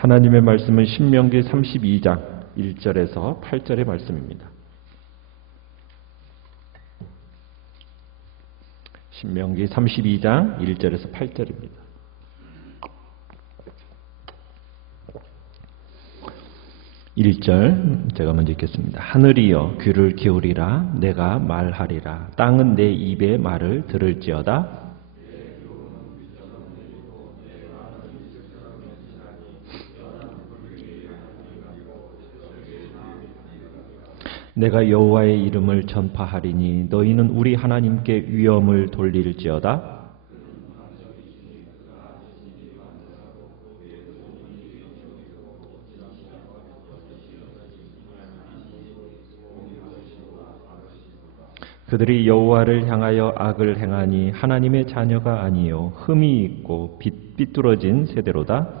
하나님의 말씀은 신명기 32장 1절에서 8절의 말씀입니다. 신명기 32장 1절에서 8절입니다. 제가 먼저 읽겠습니다. 하늘이여 귀를 기울이라. 내가 말하리라. 땅은 내 입의 말을 들을지어다. 내가 여호와의 이름을 전파하리니 너희는 우리 하나님께 위엄을 돌릴지어다. 그들이 여호와를 향하여 악을 행하니 하나님의 자녀가 아니요 흠이 있고 삐뚤어진 세대로다.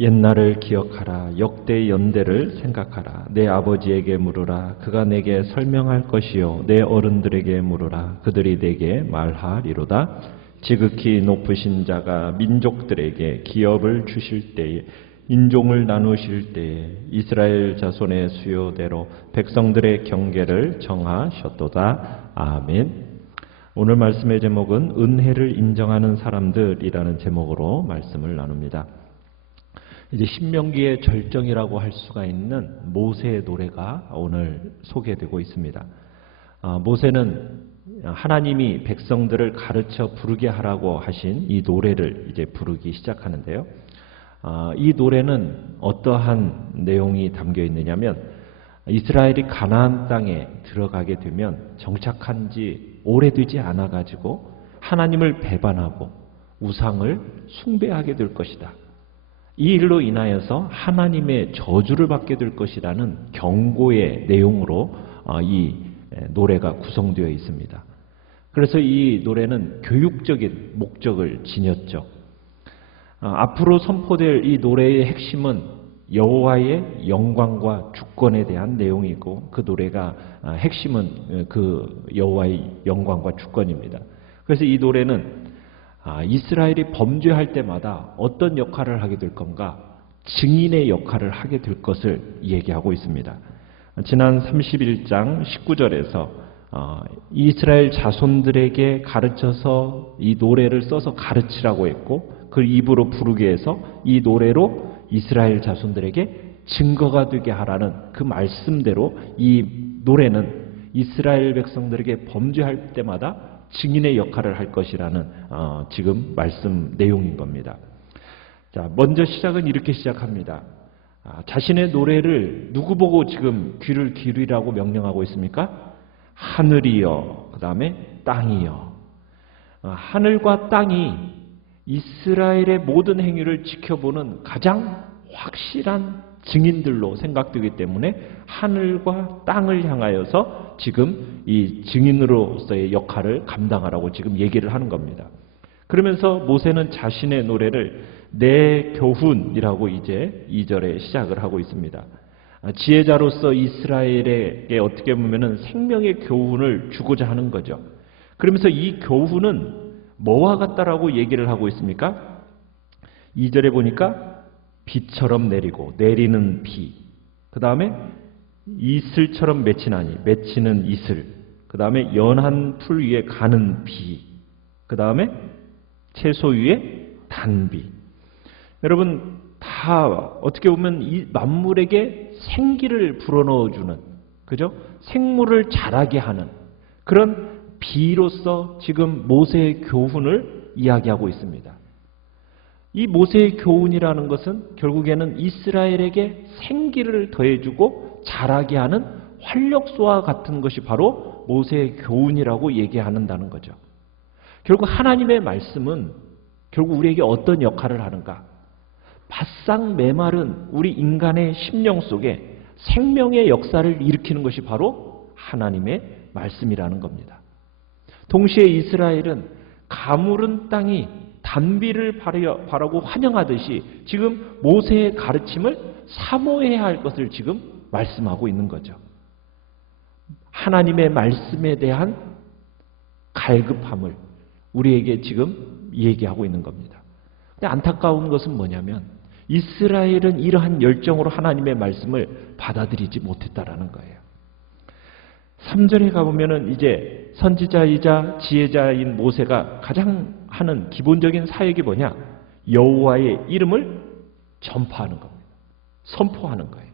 옛날을 기억하라. 역대 연대를 생각하라. 내 아버지에게 물으라. 그가 내게 설명할 것이요 내 어른들에게 물으라. 그들이 내게 말하리로다. 지극히 높으신 자가 민족들에게 기업을 주실 때에, 인종을 나누실 때에 이스라엘 자손의 수요대로 백성들의 경계를 정하셨도다. 아멘. 오늘 말씀의 제목은 은혜를 인정하는 사람들이라는 제목으로 말씀을 나눕니다. 이제 신명기의 절정이라고 할 수가 있는 모세의 노래가 오늘 소개되고 있습니다. 모세는 하나님이 백성들을 가르쳐 부르게 하라고 하신 이 노래를 이제 부르기 시작하는데요. 이 노래는 어떠한 내용이 담겨 있느냐면, 이스라엘이 가나안 땅에 들어가게 되면 정착한 지 오래되지 않아 가지고 하나님을 배반하고 우상을 숭배하게 될 것이다. 이 일로 인하여서 하나님의 저주를 받게 될 것이라는 경고의 내용으로 이 노래가 구성되어 있습니다. 그래서 이 노래는 교육적인 목적을 지녔죠. 앞으로 선포될 이 노래의 핵심은 여호와의 영광과 주권에 대한 내용이고, 그 노래가 핵심은 그 여호와의 영광과 주권입니다. 그래서 이 노래는 이스라엘이 범죄할 때마다 어떤 역할을 하게 될 건가? 증인의 역할을 하게 될 것을 얘기하고 있습니다. 지난 31장 19절에서 이스라엘 자손들에게 가르쳐서 이 노래를 써서 가르치라고 했고, 그 입으로 부르게 해서 이 노래로 이스라엘 자손들에게 증거가 되게 하라는 그 말씀대로 이 노래는 이스라엘 백성들에게 범죄할 때마다 증인의 역할을 할 것이라는 지금 말씀 내용인 겁니다. 자, 먼저 시작은 이렇게 시작합니다. 자신의 노래를 누구 보고 지금 귀를 기울이라고 명령하고 있습니까? 하늘이여, 그 다음에 땅이여. 하늘과 땅이 이스라엘의 모든 행위를 지켜보는 가장 확실한 증인들로 생각되기 때문에 하늘과 땅을 향하여서 지금 이 증인으로서의 역할을 감당하라고 지금 얘기를 하는 겁니다. 그러면서 모세는 자신의 노래를 내 교훈이라고 이제 2절에 시작을 하고 있습니다. 지혜자로서 이스라엘에게 어떻게 보면은 생명의 교훈을 주고자 하는 거죠. 그러면서 이 교훈은 뭐와 같다라고 얘기를 하고 있습니까? 2절에 보니까 비처럼 내리고, 내리는 비, 그 다음에 이슬처럼 맺히나니, 맺히는 이슬, 그 다음에 연한 풀 위에 가는 비, 그 다음에 채소 위에 단비. 여러분, 다 어떻게 보면 이 만물에게 생기를 불어넣어주는, 그죠? 생물을 자라게 하는 그런 비로서 지금 모세의 교훈을 이야기하고 있습니다. 이 모세의 교훈이라는 것은 결국에는 이스라엘에게 생기를 더해주고 자라게 하는 활력소와 같은 것이 바로 모세의 교훈이라고 얘기한다는 거죠. 결국 하나님의 말씀은 결국 우리에게 어떤 역할을 하는가? 바싹 메마른 우리 인간의 심령 속에 생명의 역사를 일으키는 것이 바로 하나님의 말씀이라는 겁니다. 동시에 이스라엘은 가물은 땅이 단비를 바라고 환영하듯이 지금 모세의 가르침을 사모해야 할 것을 지금 말씀하고 있는 거죠. 하나님의 말씀에 대한 갈급함을 우리에게 지금 얘기하고 있는 겁니다. 근데 안타까운 것은 뭐냐면 이스라엘은 이러한 열정으로 하나님의 말씀을 받아들이지 못했다라는 거예요. 3절에 가보면은 이제 선지자이자 지혜자인 모세가 가장 하는 기본적인 사역이 뭐냐? 여호와의 이름을 전파하는 겁니다. 선포하는 거예요.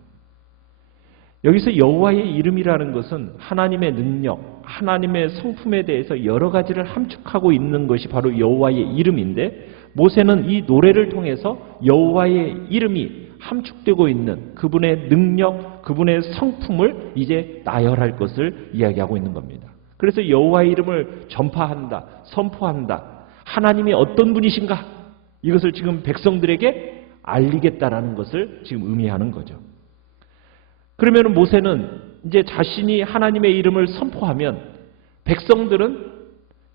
여기서 여호와의 이름이라는 것은 하나님의 능력, 하나님의 성품에 대해서 여러 가지를 함축하고 있는 것이 바로 여호와의 이름인데, 모세는 이 노래를 통해서 여호와의 이름이 함축되고 있는 그분의 능력, 그분의 성품을 이제 나열할 것을 이야기하고 있는 겁니다. 그래서 여호와의 이름을 전파한다, 선포한다. 하나님이 어떤 분이신가? 이것을 지금 백성들에게 알리겠다라는 것을 지금 의미하는 거죠. 그러면 모세는 이제 자신이 하나님의 이름을 선포하면 백성들은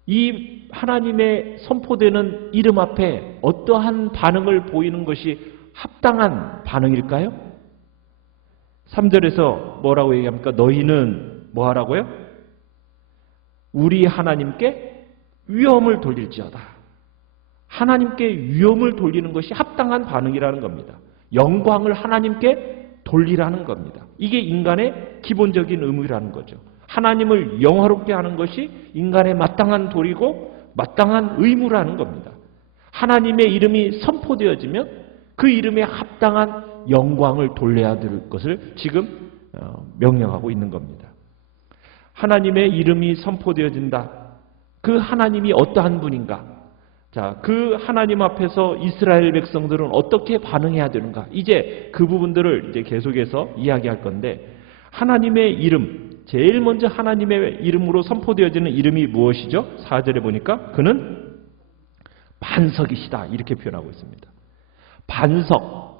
이 하나님의 선포되는 이름 앞에 어떠한 반응을 보이는 것이 합당한 반응일까요? 3절에서 뭐라고 얘기합니까? 너희는 뭐 하라고요? 우리 하나님께 위엄을 돌릴지어다. 하나님께 위엄을 돌리는 것이 합당한 반응이라는 겁니다. 영광을 하나님께 돌리라는 겁니다. 이게 인간의 기본적인 의무라는 거죠. 하나님을 영화롭게 하는 것이 인간의 마땅한 도리고 마땅한 의무라는 겁니다. 하나님의 이름이 선포되어지면 그 이름에 합당한 영광을 돌려야 될 것을 지금 명령하고 있는 겁니다. 하나님의 이름이 선포되어진다. 그 하나님이 어떠한 분인가? 자, 그 하나님 앞에서 이스라엘 백성들은 어떻게 반응해야 되는가? 이제 그 부분들을 이제 계속해서 이야기할 건데, 하나님의 이름, 제일 먼저 하나님의 이름으로 선포되어지는 이름이 무엇이죠? 4절에 보니까 그는 반석이시다 이렇게 표현하고 있습니다.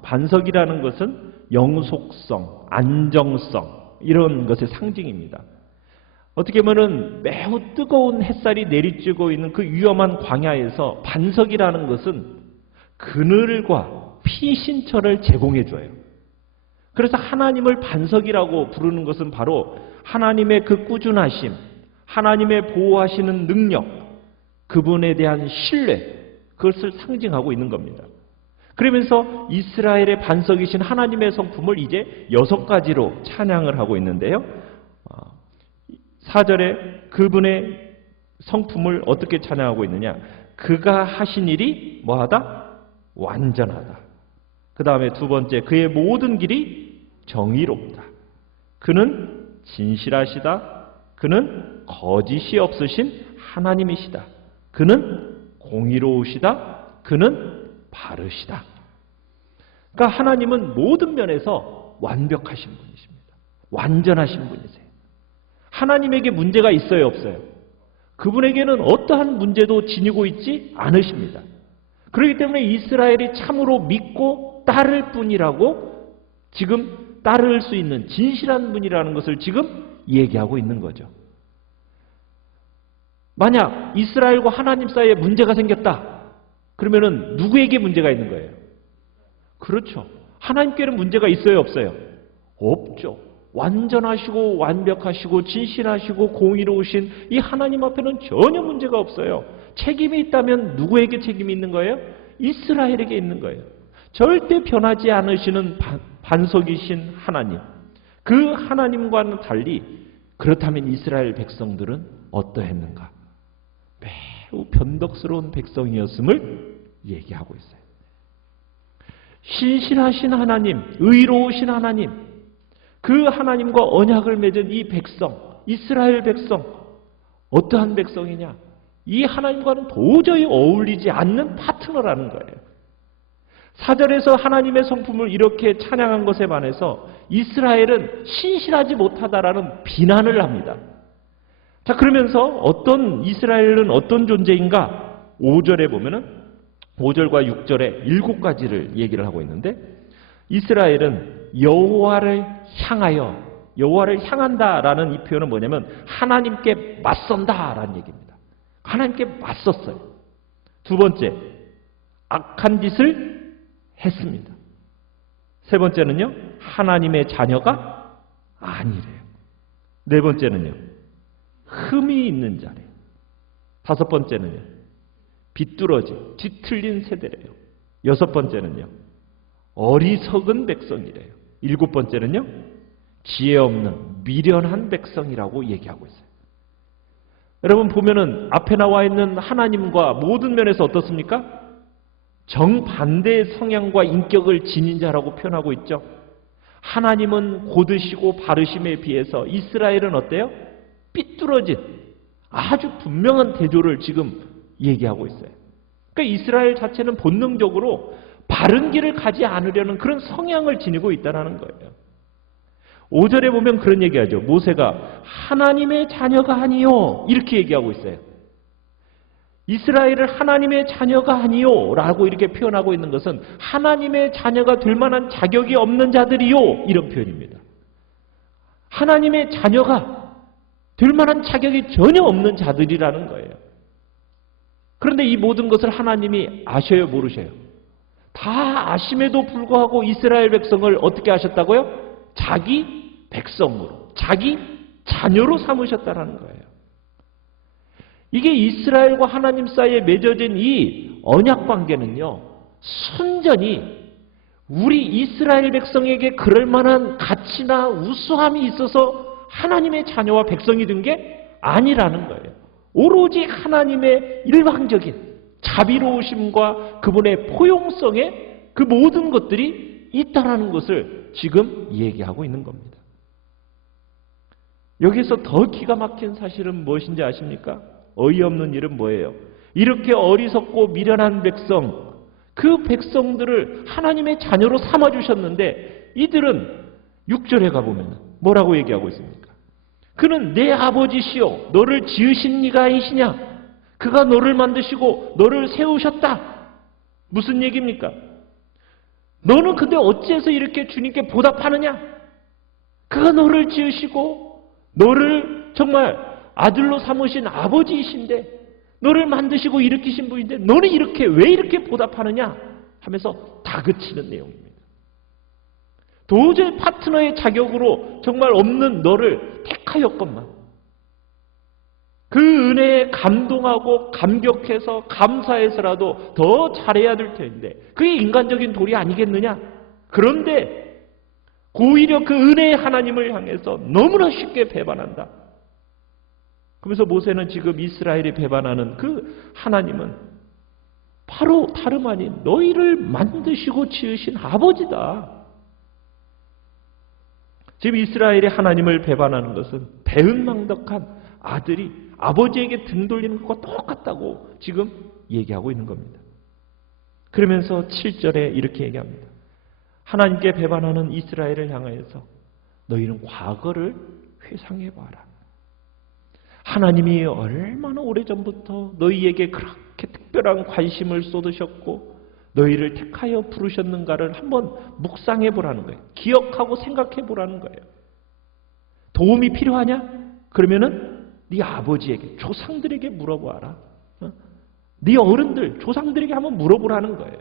반석이라는 것은 영속성, 안정성 이런 것의 상징입니다. 어떻게 보면 매우 뜨거운 햇살이 내리쬐고 있는 그 위험한 광야에서 반석이라는 것은 그늘과 피신처를 제공해 줘요. 그래서 하나님을 반석이라고 부르는 것은 바로 하나님의 그 꾸준하심, 하나님의 보호하시는 능력, 그분에 대한 신뢰, 그것을 상징하고 있는 겁니다. 그러면서 이스라엘의 반석이신 하나님의 성품을 이제 6가지로 찬양을 하고 있는데요. 4절에 그분의 성품을 어떻게 찬양하고 있느냐? 그가 하신 일이 뭐하다? 완전하다. 그 다음에 2번째, 그의 모든 길이 정의롭다. 그는 진실하시다. 그는 거짓이 없으신 하나님이시다. 그는 공의로우시다. 그는 바르시다. 그러니까 하나님은 모든 면에서 완벽하신 분이십니다. 완전하신 분이세요. 하나님에게 문제가 있어요, 없어요? 그분에게는 어떠한 문제도 지니고 있지 않으십니다. 그렇기 때문에 이스라엘이 참으로 믿고 따를 분이라고 지금 따를 수 있는 진실한 분이라는 것을 지금 얘기하고 있는 거죠. 만약 이스라엘과 하나님 사이에 문제가 생겼다. 그러면은 누구에게 문제가 있는 거예요? 그렇죠. 하나님께는 문제가 있어요, 없어요? 없죠. 완전하시고 완벽하시고 진실하시고 공의로우신 이 하나님 앞에는 전혀 문제가 없어요. 책임이 있다면 누구에게 책임이 있는 거예요? 이스라엘에게 있는 거예요. 절대 변하지 않으시는 반석이신 하나님. 그 하나님과는 달리 그렇다면 이스라엘 백성들은 어떠했는가? 매우 변덕스러운 백성이었음을 얘기하고 있어요. 신실하신 하나님, 의로우신 하나님, 그 하나님과 언약을 맺은 이 백성, 이스라엘 백성, 어떠한 백성이냐? 이 하나님과는 도저히 어울리지 않는 파트너라는 거예요. 4절에서 하나님의 성품을 이렇게 찬양한 것에 반해서 이스라엘은 신실하지 못하다라는 비난을 합니다. 자, 그러면서 이스라엘은 어떤 존재인가? 5절에 보면은 5절과 6절에 7가지를 얘기를 하고 있는데, 이스라엘은 여호와를 향한다라는 이 표현은 뭐냐면 하나님께 맞선다라는 얘기입니다. 하나님께 맞섰어요. 2번째, 악한 짓을 했습니다. 3번째는요, 하나님의 자녀가 아니래요. 네 번째는요, 흠이 있는 자래요. 다섯 번째는요, 비뚤어진, 뒤틀린 세대래요. 여섯 번째는요, 어리석은 백성이래요. 일곱 번째는요, 지혜 없는 미련한 백성이라고 얘기하고 있어요. 여러분 보면은 앞에 나와 있는 하나님과 모든 면에서 어떻습니까? 정반대의 성향과 인격을 지닌 자라고 표현하고 있죠. 하나님은 고드시고 바르심에 비해서 이스라엘은 어때요? 삐뚤어진 아주 분명한 대조를 지금 얘기하고 있어요. 그러니까 이스라엘 자체는 본능적으로 바른 길을 가지 않으려는 그런 성향을 지니고 있다는 거예요. 5절에 보면 그런 얘기하죠. 모세가 하나님의 자녀가 아니요 이렇게 얘기하고 있어요. 이스라엘을 하나님의 자녀가 아니요 라고 이렇게 표현하고 있는 것은 하나님의 자녀가 될 만한 자격이 없는 자들이요 이런 표현입니다. 하나님의 자녀가 될 만한 자격이 전혀 없는 자들이라는 거예요. 그런데 이 모든 것을 하나님이 아셔요, 모르셔요? 다 아심에도 불구하고 이스라엘 백성을 어떻게 하셨다고요? 자기 백성으로, 자기 자녀로 삼으셨다는 거예요. 이게 이스라엘과 하나님 사이에 맺어진 이 언약 관계는요, 순전히 우리 이스라엘 백성에게 그럴 만한 가치나 우수함이 있어서 하나님의 자녀와 백성이 된 게 아니라는 거예요. 오로지 하나님의 일방적인 자비로우심과 그분의 포용성에 그 모든 것들이 있다라는 것을 지금 얘기하고 있는 겁니다. 여기서 더 기가 막힌 사실은 무엇인지 아십니까? 어이없는 일은 뭐예요? 이렇게 어리석고 미련한 백성, 그 백성들을 하나님의 자녀로 삼아주셨는데 이들은 6절에 가보면 뭐라고 얘기하고 있습니까? 그는 내 아버지시요 너를 지으신 이가 아니시냐? 그가 너를 만드시고 너를 세우셨다. 무슨 얘기입니까? 너는 근데 어찌해서 이렇게 주님께 보답하느냐? 그가 너를 지으시고 너를 정말 아들로 삼으신 아버지이신데 너를 만드시고 일으키신 분인데 너는 이렇게 왜 이렇게 보답하느냐? 하면서 다그치는 내용입니다. 도저히 파트너의 자격으로 정말 없는 너를 택하였건만 그 은혜에 감동하고 감격해서 감사해서라도 더 잘해야 될 텐데 그게 인간적인 도리 아니겠느냐? 그런데 오히려 그 은혜의 하나님을 향해서 너무나 쉽게 배반한다. 그래서 모세는 지금 이스라엘이 배반하는 그 하나님은 바로 다름 아닌 너희를 만드시고 지으신 아버지다. 지금 이스라엘이 하나님을 배반하는 것은 배은망덕한 아들이 아버지에게 등 돌리는 것과 똑같다고 지금 얘기하고 있는 겁니다. 그러면서 7절에 이렇게 얘기합니다. 하나님께 배반하는 이스라엘을 향하여서 너희는 과거를 회상해봐라. 하나님이 얼마나 오래전부터 너희에게 그렇게 특별한 관심을 쏟으셨고 너희를 택하여 부르셨는가를 한번 묵상해 보라는 거예요. 기억하고 생각해 보라는 거예요. 도움이 필요하냐? 그러면은 네 아버지에게, 조상들에게 물어봐라. 네 어른들, 조상들에게 한번 물어보라는 거예요.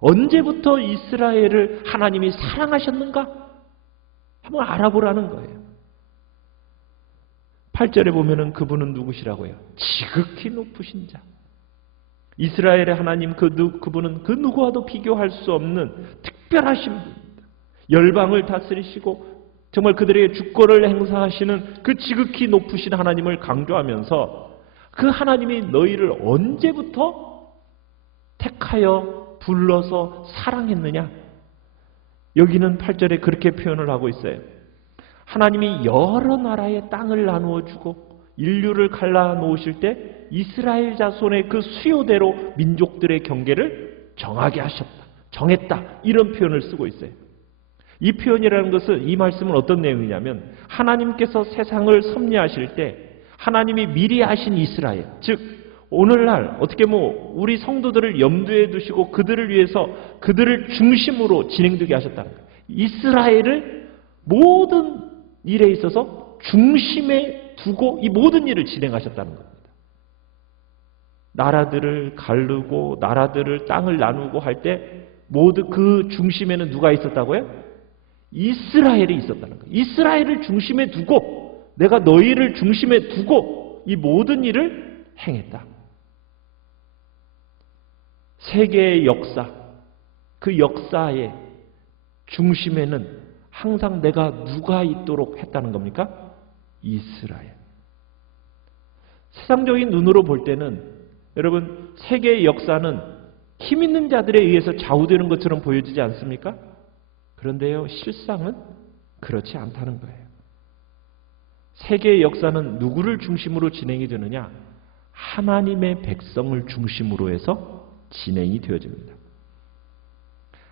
언제부터 이스라엘을 하나님이 사랑하셨는가? 한번 알아보라는 거예요. 8절에 보면은 그분은 누구시라고요? 지극히 높으신 자. 이스라엘의 하나님 그분은 그 누구와도 비교할 수 없는 특별하신 분입니다. 열방을 다스리시고 정말 그들에게 주권을 행사하시는 그 지극히 높으신 하나님을 강조하면서 그 하나님이 너희를 언제부터 택하여 불러서 사랑했느냐? 여기는 8절에 그렇게 표현을 하고 있어요. 하나님이 여러 나라의 땅을 나누어 주고 인류를 갈라 놓으실 때 이스라엘 자손의 그 수요대로 민족들의 경계를 정하게 하셨다. 정했다. 이런 표현을 쓰고 있어요. 이 표현이라는 것은 이 말씀은 어떤 내용이냐면 하나님께서 세상을 섭리하실 때 하나님이 미리 아신 이스라엘, 즉 오늘날 어떻게 우리 성도들을 염두에 두시고 그들을 위해서 그들을 중심으로 진행되게 하셨다는 거예요. 이스라엘을 모든 일에 있어서 중심에 두고 이 모든 일을 진행하셨다는 겁니다. 나라들을 가르고 나라들을 땅을 나누고 할 때 모두 그 중심에는 누가 있었다고요? 이스라엘이 있었다는 거예요. 이스라엘을 중심에 두고 내가 너희를 중심에 두고 이 모든 일을 행했다. 세계의 역사, 그 역사의 중심에는 항상 내가 누가 있도록 했다는 겁니까? 이스라엘. 세상적인 눈으로 볼 때는 여러분 세계의 역사는 힘 있는 자들에 의해서 좌우되는 것처럼 보여지지 않습니까? 그런데요, 실상은 그렇지 않다는 거예요. 세계의 역사는 누구를 중심으로 진행이 되느냐? 하나님의 백성을 중심으로 해서 진행이 되어집니다.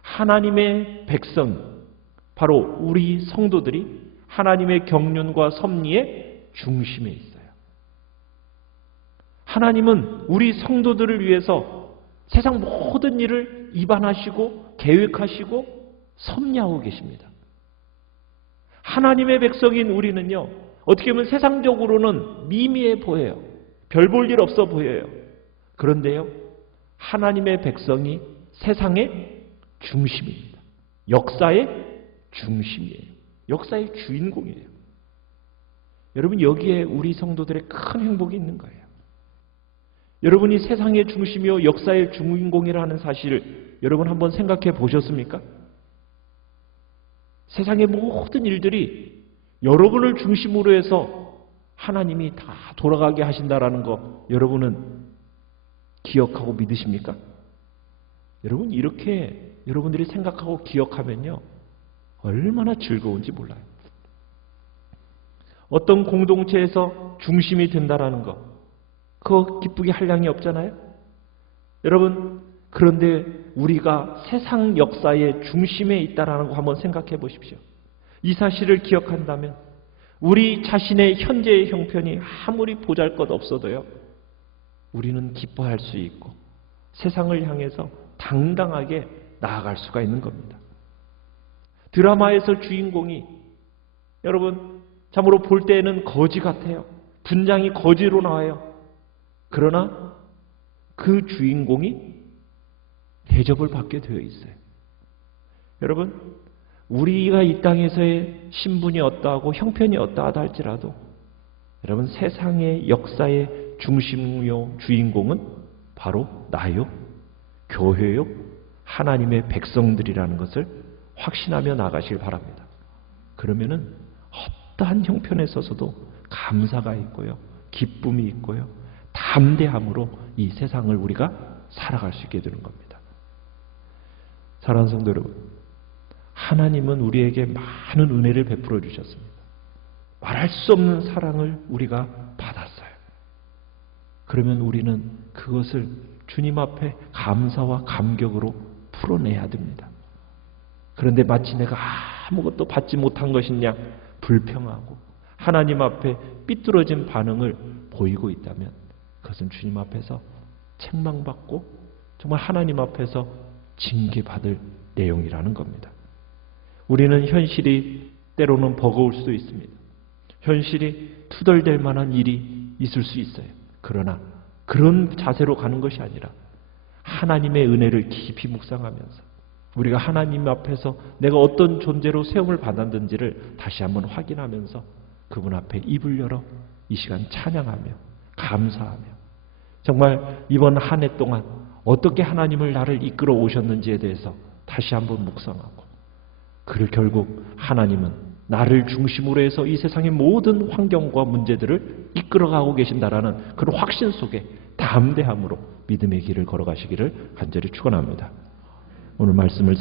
하나님의 백성, 바로 우리 성도들이 하나님의 경륜과 섭리의 중심에 있어요. 하나님은 우리 성도들을 위해서 세상 모든 일을 입안하시고 계획하시고 섭리하고 계십니다. 하나님의 백성인 우리는요, 어떻게 보면 세상적으로는 미미해 보여요. 별 볼 일 없어 보여요. 그런데요, 하나님의 백성이 세상의 중심입니다. 역사의 중심이에요. 역사의 주인공이에요. 여러분, 여기에 우리 성도들의 큰 행복이 있는 거예요. 여러분이 세상의 중심이요 역사의 주인공이라는 사실을 여러분 한번 생각해 보셨습니까? 세상의 모든 일들이 여러분을 중심으로 해서 하나님이 다 돌아가게 하신다라는 거 여러분은 기억하고 믿으십니까? 여러분, 이렇게 여러분들이 생각하고 기억하면요, 얼마나 즐거운지 몰라요. 어떤 공동체에서 중심이 된다라는 거, 그거 기쁘게 할 양이 없잖아요. 여러분, 그런데 우리가 세상 역사의 중심에 있다라는 거 한번 생각해 보십시오. 이 사실을 기억한다면 우리 자신의 현재의 형편이 아무리 보잘것없어도요, 우리는 기뻐할 수 있고 세상을 향해서 당당하게 나아갈 수가 있는 겁니다. 드라마에서 주인공이 여러분 참으로 볼 때에는 거지 같아요. 분장이 거지로 나와요. 그러나 그 주인공이 대접을 받게 되어 있어요. 여러분, 우리가 이 땅에서의 신분이 어떠하고 형편이 어떠하다 할지라도 여러분, 세상의 역사의 중심요 주인공은 바로 나요, 교회요, 하나님의 백성들이라는 것을 확신하며 나가시길 바랍니다. 그러면은 어떠한 형편에 있어서도 감사가 있고요, 기쁨이 있고요, 담대함으로 이 세상을 우리가 살아갈 수 있게 되는 겁니다. 사랑하는 성도 여러분, 하나님은 우리에게 많은 은혜를 베풀어 주셨습니다. 말할 수 없는 사랑을 우리가 받았어요. 그러면 우리는 그것을 주님 앞에 감사와 감격으로 풀어내야 됩니다. 그런데 마치 내가 아무것도 받지 못한 것이냐 불평하고 하나님 앞에 삐뚤어진 반응을 보이고 있다면 그것은 주님 앞에서 책망받고 정말 하나님 앞에서 징계받을 내용이라는 겁니다. 우리는 현실이 때로는 버거울 수도 있습니다. 현실이 투덜댈 만한 일이 있을 수 있어요. 그러나 그런 자세로 가는 것이 아니라 하나님의 은혜를 깊이 묵상하면서 우리가 하나님 앞에서 내가 어떤 존재로 세움을 받았는지를 다시 한번 확인하면서 그분 앞에 입을 열어 이 시간 찬양하며 감사하며 정말 이번 한 해 동안 어떻게 하나님을 나를 이끌어 오셨는지에 대해서 다시 한번 묵상하고 그를 결국 하나님은 나를 중심으로 해서 이 세상의 모든 환경과 문제들을 이끌어가고 계신다라는 그런 확신 속에 담대함으로 믿음의 길을 걸어가시기를 간절히 축원합니다. 오늘 말씀을